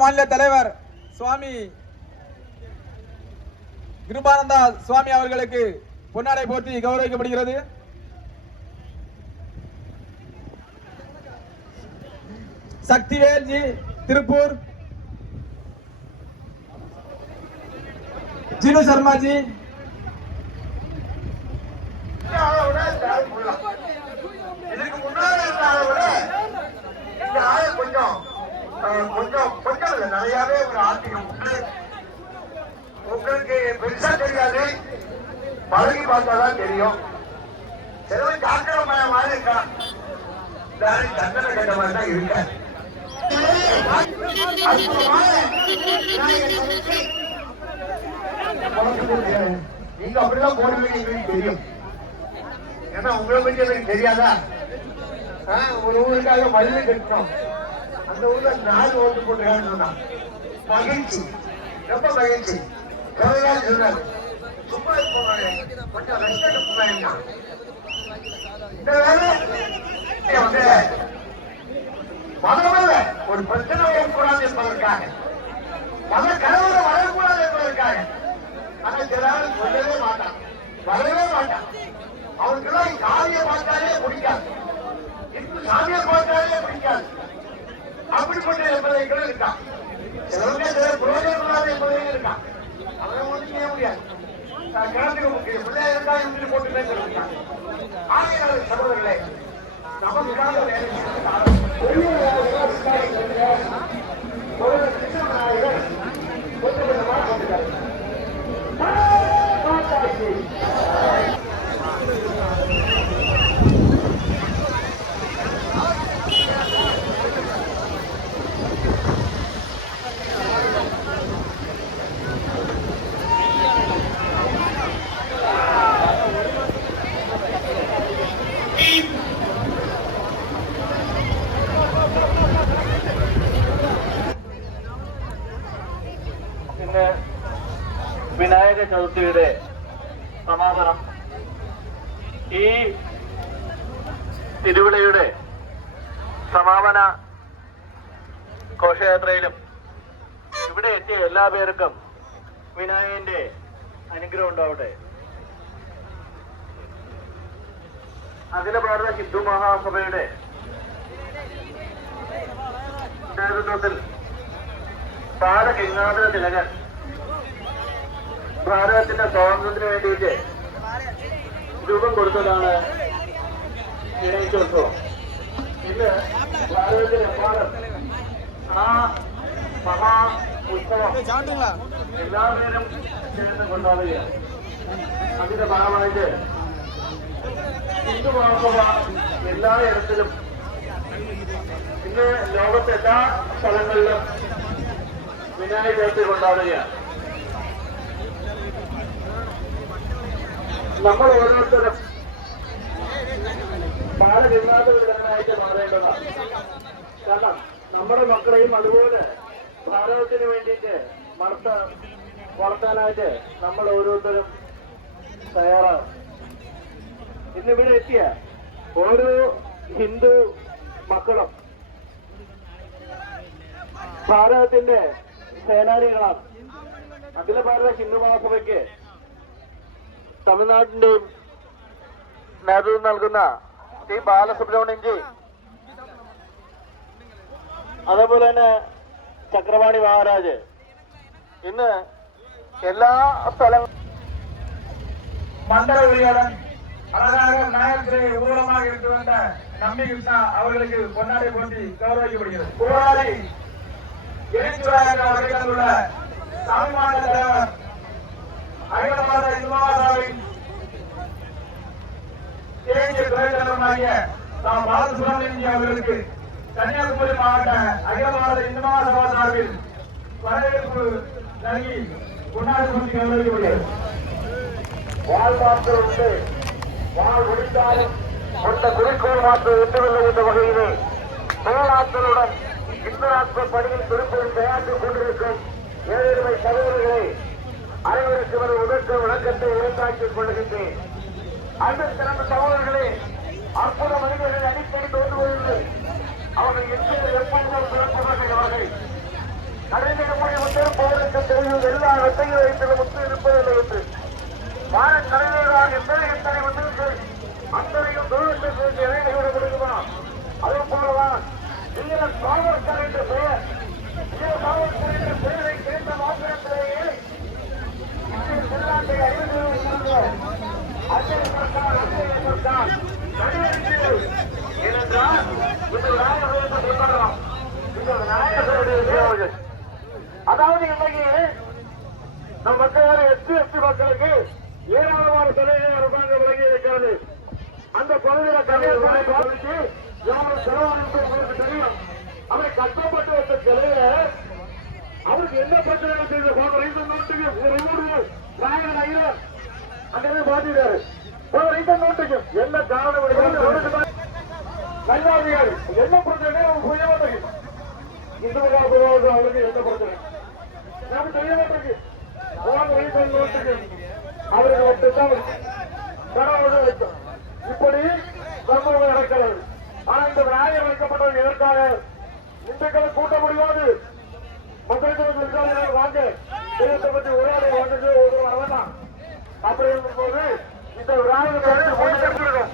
மாநில தலைவர் சுவாமி கிருபானந்தா சுவாமி அவர்களுக்கு பொன்னாடை போற்றி கௌரவிக்கப்படுகிறது. சக்திவேல்ஜி திருப்பூர். ஜினு சர்மாஜி. முன்னாடி இருந்த ஆளை விட இந்த ஆளு கொஞ்சம் கொஞ்சம் கொஞ்சம் இல்லை நிறையாவே ஒரு ஆத்திரம் உண்டு உங்களுக்கு பெருசா தெரியாது. பழகி பார்த்தாதான் தெரியும். சிலவன் காக்கிற மயம் மாதிரி இருக்கான் இந்த ஆளு சந்தன கட்ட மாதிரி தான் இருக்க. நீங்க அப்படிதான் போடுவீங்க எங்களுக்கு தெரியும். ஏன்னா உங்களை பத்தி எனக்கு தெரியாதா? ஒரு ஊருக்காக மல்லு கட்டணும் அந்த ஊர்ல நாலு ஓட்டு போட்டுக்கான்னு மகிழ்ச்சி. ரொம்ப மகிழ்ச்சி. கவலையா சொன்னாரு. சும்மா போனாங்க கொஞ்சம் ரெஸ்பெக்ட் போனாங்க இந்த வேலை வந்து ஒரு பிரச்சனை வரக்கூடாது என்பதற்காக. மத கனவுல வரக்கூடாது என்பதற்காக. ஆனா சில சொல்லவே மாட்டான். வரவே மாட்டான். அவனுக்கெல்லாம் சாமியை பார்த்தாலே பிடிக்காது. இன்னும் சாமியை பார்த்தாலே பிடிக்காது. அப்படிப்பட்ட என்பதைகளும் இருக்கான் சிலவங்க சில இருக்கான் அதெல்லாம் ஒன்றும் செய்ய முடியாது நான் கிணத்துக்கு பிள்ளையா இருக்கா இப்படி போட்டு பேசுறான் ஆகையால சகோதரர்களே நமக்காக வேலை ஒரு ചതുർത്ഥിയുടെ സമാപനം. ഈ തിരുവിളയുടെ സമാപന ഘോഷയാത്രയിലും ഇവിടെ എത്തിയ എല്ലാ പേർക്കും വിനായകന്റെ അനുഗ്രഹം ഉണ്ടാവട്ടെ. അഖില ഭാരത ഹിന്ദു മഹാസഭയുടെ നേതൃത്വത്തിൽ താരകിങ്ങാതര തിലകൻ ഭാരതത്തിന്റെ സ്വാതന്ത്ര്യത്തിന് വേണ്ടിയിട്ട് രൂപം കൊടുത്തതാണ് ഗണേശോത്സവം ഇന്ന് ഭാരതത്തിലെമ്പാടും ആ മഹാ ഉത്സവം എല്ലാവരും ചേർന്ന് കൊണ്ടാടുകയാണ്. അതിന്റെ ഭാഗമായിട്ട് ഹിന്ദു മഹാസഭ എല്ലായിടത്തിലും ഇന്ന് ലോകത്തെ എല്ലാ സ്ഥലങ്ങളിലും വിനായക ചതുർത്ഥി കൊണ്ടാടുകയാണ്. നമ്മൾ ഓരോരുത്തരും ബാലഗംഗാധരനായിട്ട് മാറേണ്ടതാണ്. കാരണം നമ്മുടെ മക്കളെയും അതുപോലെ ഭാരതത്തിന് വേണ്ടിയിട്ട് വളർത്ത വളർത്താനായിട്ട് നമ്മൾ ഓരോരുത്തരും തയ്യാറാണ്. ഇന്നിവിടെ എത്തിയ ഓരോ ഹിന്ദു മക്കളും ഭാരതത്തിന്റെ സേനാനികളാണ്. അഖില ഭാരത ഹിന്ദു മഹാസഭയ്ക്ക് തമിഴ്നാടിന്റെയും നേതൃത്വം നൽകുന്ന ശ്രീ ബാലസുബ്രഹ്മണ്യൻജി അതേപോലെ തന്നെ ചക്രവാണി മഹാരാജ് ഇന്ന് എല്ലാ സ്ഥലങ്ങളും மண்டல உரியாளன் அழகாக நாயகத்திலே ஊர்வலமாக இருந்து வந்த நம்பி கிருஷ்ணா அவர்களுக்கு பொன்னாடை போட்டி கௌரவிக்கப்படுகிறது போராடி எழுச்சிவராக வருகின்ற சாமி மாநில தலைவர் தாம் பாலசுப்ரமணியன் அவர்களுக்கு கன்னியாகுமரி மாவட்ட அகில பாரத இந்து மகாசபா சார்பில் வரவேற்பு நல்கி கொண்டாடி போட்டி கௌரவிக்கப்படுகிறது. வாழ் உண்டு. வாழ் ஒழித்தாலும் கொண்ட குறிக்கோள் மாற்றம் எட்டவில்லை என்ற வகையிலே செயலாற்றலுடன் இந்து நாட்கள் பணியில் திருப்பூர் தயாரித்துக் கொண்டிருக்கும் ஏழெருமை சகோதரர்களை அனைவருக்கு எனது உதற்ற விளக்கத்தை உரைத்தாக்கிக் கொள்கின்றேன். அன்பு சிறந்த சகோதரர்களே அற்புத மனிதர்கள் அடிக்கடி தோன்றுவதில்லை அவர்கள் எத்தனை எப்பொழுதும் சிறப்புகள் மக்களுக்கு தெரியும். எல்லா வெட்டையில் வைத்து முத்து இருப்பதில்லை என்று. வார தலைவர்களாக எத்தனை எத்தனை வந்திருக்கிறது அத்தனையும் தொழில்நுட்பத்திற்கு இணைந்து விட முடியுமா அதே போலதான். வீர சாவர்கர் என்ற பெயர். வீர சாவர்கர் என்ற பெயரை கேட்ட மாத்திரத்திலேயே இந்திய திருநாட்டை சர்க்கார் சர்க்கார் அதாவது இன்னைக்கு நம் மக்கள் எஸ்டி எஸ்டி மக்களுக்கு ஏராளமான சலுகை அரசாங்கம் வழங்கி இருக்கிறது அந்த பகுதியில் கலைஞர்களை பாதிக்கு எவ்வளவு செலவழிப்பு உங்களுக்கு தெரியும். அவரை கஷ்டப்பட்டு வந்த சிலையில அவருக்கு என்ன பிரச்சனை செய்த போன ரைட்டு நாட்டுக்கு ஒரு ஊரு நாயகன் ஐயர் அங்கே மாட்டிட்டாரு. ஒரு ரைட்டு நோட்டுக்கு என்ன காரணம் எடுக்கிறது கல்வாதிகாரி என்ன பிரச்சனை? அவங்க புரிய மாட்டேங்குது இந்து மகாபுரம் அவருக்கு என்ன பிரச்சனை? நமக்கு தெரிய மாட்டேங்குது போன ரைட்டு நோட்டுக்கு அவருக்கு மட்டும்தான் கடவுள் வைக்கும் இப்படி சம்பவம் நடக்கிறது. ஆனா இந்த நியாயம் வைக்கப்பட்டது எதற்காக? இந்துக்களை கூட்ட முடியாது. மக்களுக்கு இருக்காங்க வாங்க. தெய்வத்தை பற்றி உரையாடை வந்துட்டு ஒரு வரலாம் அப்படி இருக்கும்போது இந்த விராயணம்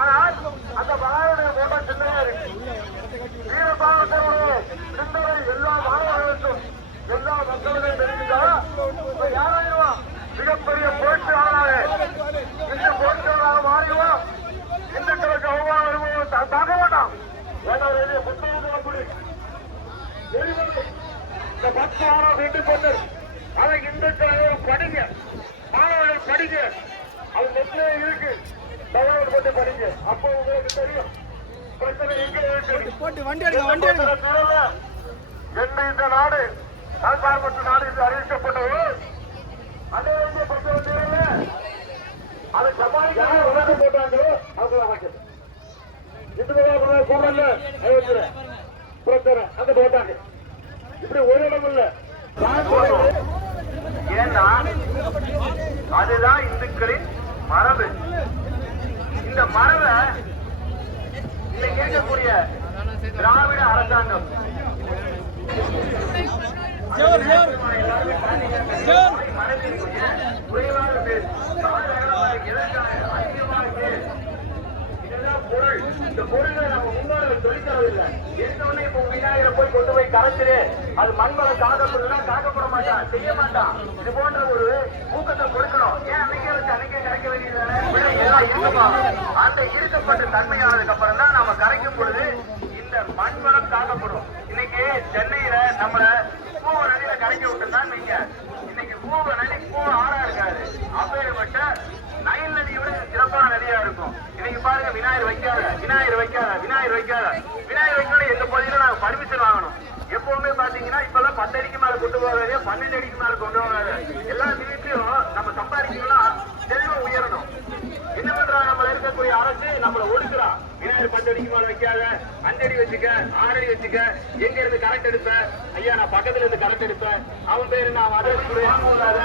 ஆனால் அந்த மகானுடைய போட்டோ சின்னதா இருக்கு. வீரபாகத்தோடைய சிந்தனை எல்லா மாணவர்களுக்கும் எல்லா மக்களுக்கும் தெரிஞ்சுட்டா இப்ப மிகப்பெரிய போட்டியாளராக இந்த போட்டியாளராக மாறிடுவோம் இந்துக்களுக்கு அவ்வாறு தாக்க மாட்டான் ஏன்னா இந்த பத்து கொண்டு அதை இந்துக்கள் படிங்க மாணவர்கள் படிங்க அது நெத்திலே இருக்கு தகவல் போட்டு படிங்க அப்போ உங்களுக்கு தெரியும் பிரச்சனை எங்க இருக்கு போட்டு வண்டி எடுங்க வண்டி எடுங்க. என்ன இந்த நாடு சார்பார்பற்ற நாடு என்று அறிவிக்கப்பட்டது அதே வந்து பிரச்சனை தீரல அதை சமாளிக்க உடனே போட்டாங்களோ அவங்க அமைச்சது இது கூடல பிரச்சனை அந்த போட்டாங்க இப்படி ஒரு இடம் இல்ல ஏன்னா அதுதான் இந்துக்களின் மரபு இந்த மரபை இன்னைக்கு இருக்கக்கூடிய திராவிட அரசாங்கம். பொருள் இந்த பொருளை நம்ம முன்னோர்கள் சொல்லித் தரவில்லை எடுத்தோடனே இப்போ விநாயகரை போய் கொண்டு போய் கரைச்சிரு அது மண்மலை காக்கப்படுதுன்னா காக்கப்பட மாட்டான் செய்ய மாட்டான் இது போன்ற ஒரு ஊக்கத்தை கொடுக்கணும் ஏன் அன்னைக்கே வச்சு அன்னைக்கே வேண்டியதுதானே விடை எல்லாம் இருக்குமா அந்த இருக்கப்பட்ட தன்மையானதுக்கு அப்புறம் தான் நாம கரைக்கும் பொழுது மண்வளம் காக்கப்படும் இன்னைக்கு சென்னையில நம்மள பூவ நதியில கரைக்க விட்டுதான் நீங்க இன்னைக்கு பூவ நதி பூ ஆறா இருக்காது. அப்பேற்பட்ட நயல் நதியை விட சிறப்பான நதியா இருக்கும். இன்னைக்கு பாருங்க விநாயகர் வைக்காத விநாயகர் வைக்காத விநாயகர் வைக்காத. விநாயகர் வைக்காத எந்த பகுதியில நாங்க பர்மிஷன் வாங்கணும். எப்பவுமே பாத்தீங்கன்னா இப்ப எல்லாம் பத்து அடிக்கு மேல கொண்டு போகாது பன்னெண்டு அடிக்கு மேல கொண்டு போகாது எல்லா வீட்லயும் நம்ம சம்பாதிக்கணும்னா செல்வம் உயரணும். என்ன பண்றா நம்மள இருக்கக்கூடிய அரசு நம்மள ஒடுக்குறா. விநாயகர் பத்து அடிக்கு மேல வைக்காத அஞ்சு வச்சுக்க ஆறடி வச்சுக்க. எங்க இருந்து கரண்ட் எடுப்பேன் ஐயா நான் பக்கத்துல இருந்து கரண்ட் எடுப்பேன் அவன் பேரு நான் அதை வாங்காத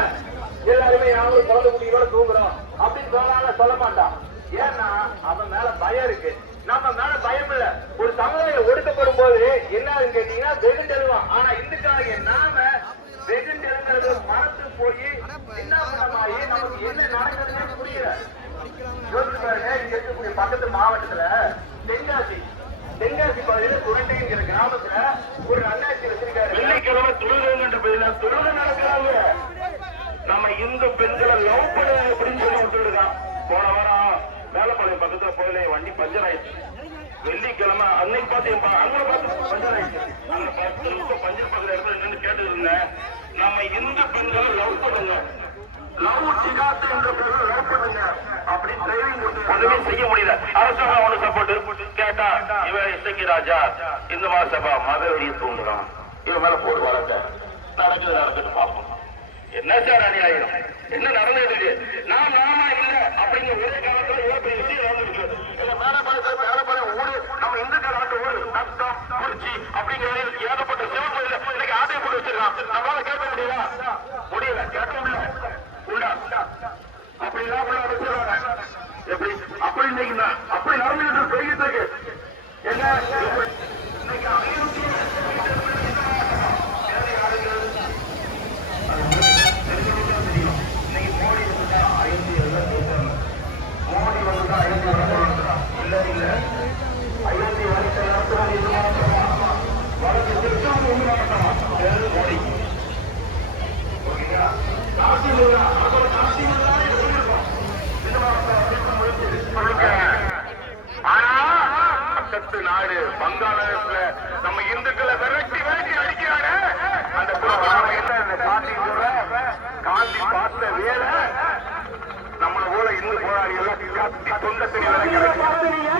எல்லாருமே யாரும் குழந்தை குட்டியோட தூங்குறோம். அப்படின்னு சொல்லாம சொல்ல மாட்டான். ஏன்னா அவன் மேல பயம் இருக்கு. நம்ம மேல பயம் இல்ல. ஒரு சமுதாயம் ஒடுக்கப்படும் போது என்ன ஆகுன்னு கேட்டீங்கன்னா வெகுண்டெழுவான் ஆனா இந்துக்காரங்க நாம வெகுண்டெழுங்கிறது மறந்து போய் என்ன பண்ணமாயி நமக்கு என்ன நடக்குதுன்னு புரியல. யோசிச்சு பாருங்க இங்க இருக்கக்கூடிய பக்கத்து மாவட்டத்துல தென்காசி தென்காசி பகுதியில் குரட்டைங்கிற கிராமத்துல ஒரு அண்ணாச்சி வச்சிருக்காரு. வெள்ளிக்கிழமை தொழுகை பதிலாக பெயரில் தொழுகை நடக்கிறாங்க நம்ம இந்து பெண்களை லவ் பண்ண அப்படின்னு சொல்லி விட்டுருக்கான். போன வாரம் வேலைப்பாளையம் பக்கத்துல போயில வண்டி பஞ்சர் ஆயிடுச்சு. வெள்ளிக்கிழமை அன்னைக்கு பார்த்து என் பா- பார்த்து பஞ்சர் ஆயிடுச்சு. அந்த பத்து நிமிஷம் பஞ்சர் பக்கத்துல இடத்துல நின்று கேட்டு இருந்தேன். நம்ம இந்து பெண்களை லவ் பண்ணுங்க. லவ் சிகாத்து என்ற பெயரில் லவ் பண்ணுங்க. ஒண்ணுமே செய்ய முடியல. அரசாங்கம் அவனு சப்போர்ட் கேட்டா இவன் இசைக்கு ராஜா. இந்த மாதிரி சபா மதவெளியை தூண்டுறான். இவன் மேல போடு வழக்க நடக்குது நடக்குது பார்ப்போம். என்ன சார் அநியாயம்? என்ன நடந்தது நாம் நாமா இல்ல அப்படிங்கிற ஒரே காலத்துல இவ்வளவு விஷயம் நடந்திருக்கு இல்ல மேல ஓடு. நம்ம இந்துக்கள் நாட்டு ஓடு. நத்தம் குறிச்சி அப்படிங்கிற ஏகப்பட்ட சிவன் கோயில இன்னைக்கு ஆட்டை போட்டு வச்சிருக்கான். நம்மளால கேட்க முடியல. முடியல. கேட்க முடியல. உண்டா? அப்படின்னா எல்லாம் உள்ள வச்சிருக்காங்க எப்படி அப்படி இன்னைக்கு அப்படி நடந்துகிட்டு போய்கிட்டு இருக்கு. என்ன? துன்பத்தினை விளக்கிறது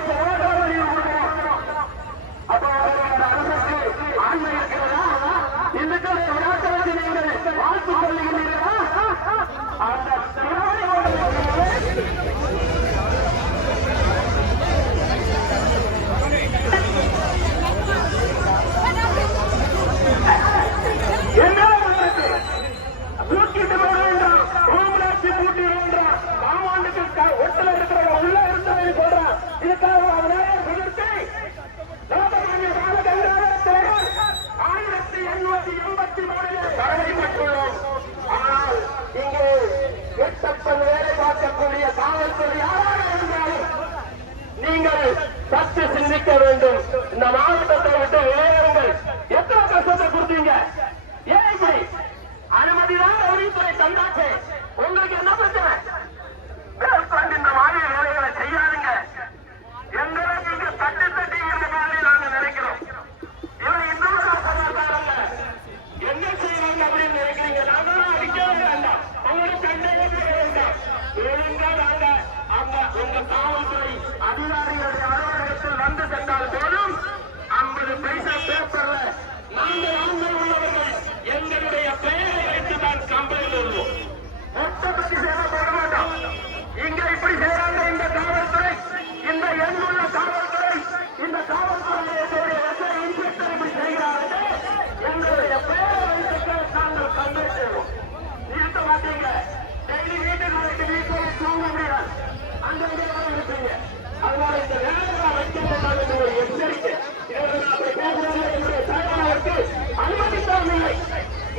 இதுக்காக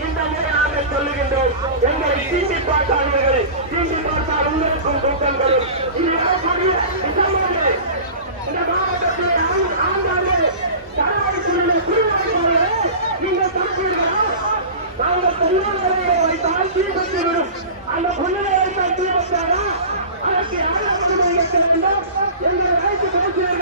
இந்த முறை நாங்கள் சொல்லுகின்றோம் உங்களை தீண்டி பார்த்தார்களே தீண்டி பார்த்தால் உங்களுக்கும் அந்த பொருளாதாரத்தை தீபத்தாரா எங்களை அழைத்து பேசிய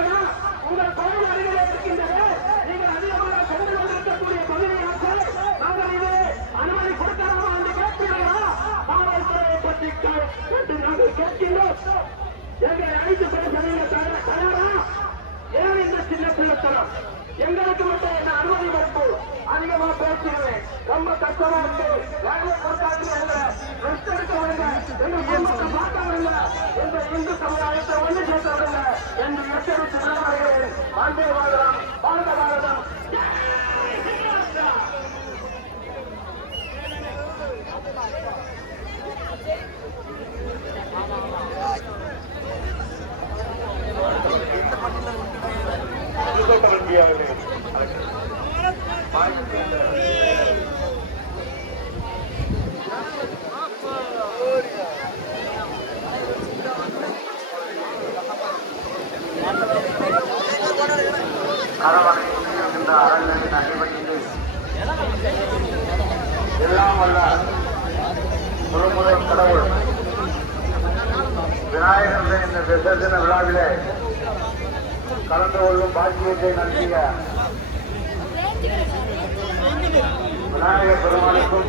முழுமுறை கடவுள். விநாயகர் இந்த விசர்ஜன விழாவிலே கலந்து கொள்ளும் பாக்கியத்தை நல்கிய விநாயகர் பெருமானுக்கும்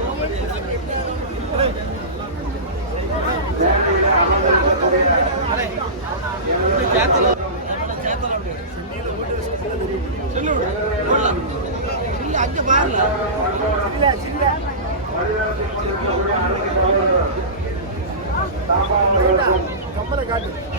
சொல்லு அங்க பாருங்க. கம்பளை காட்டு.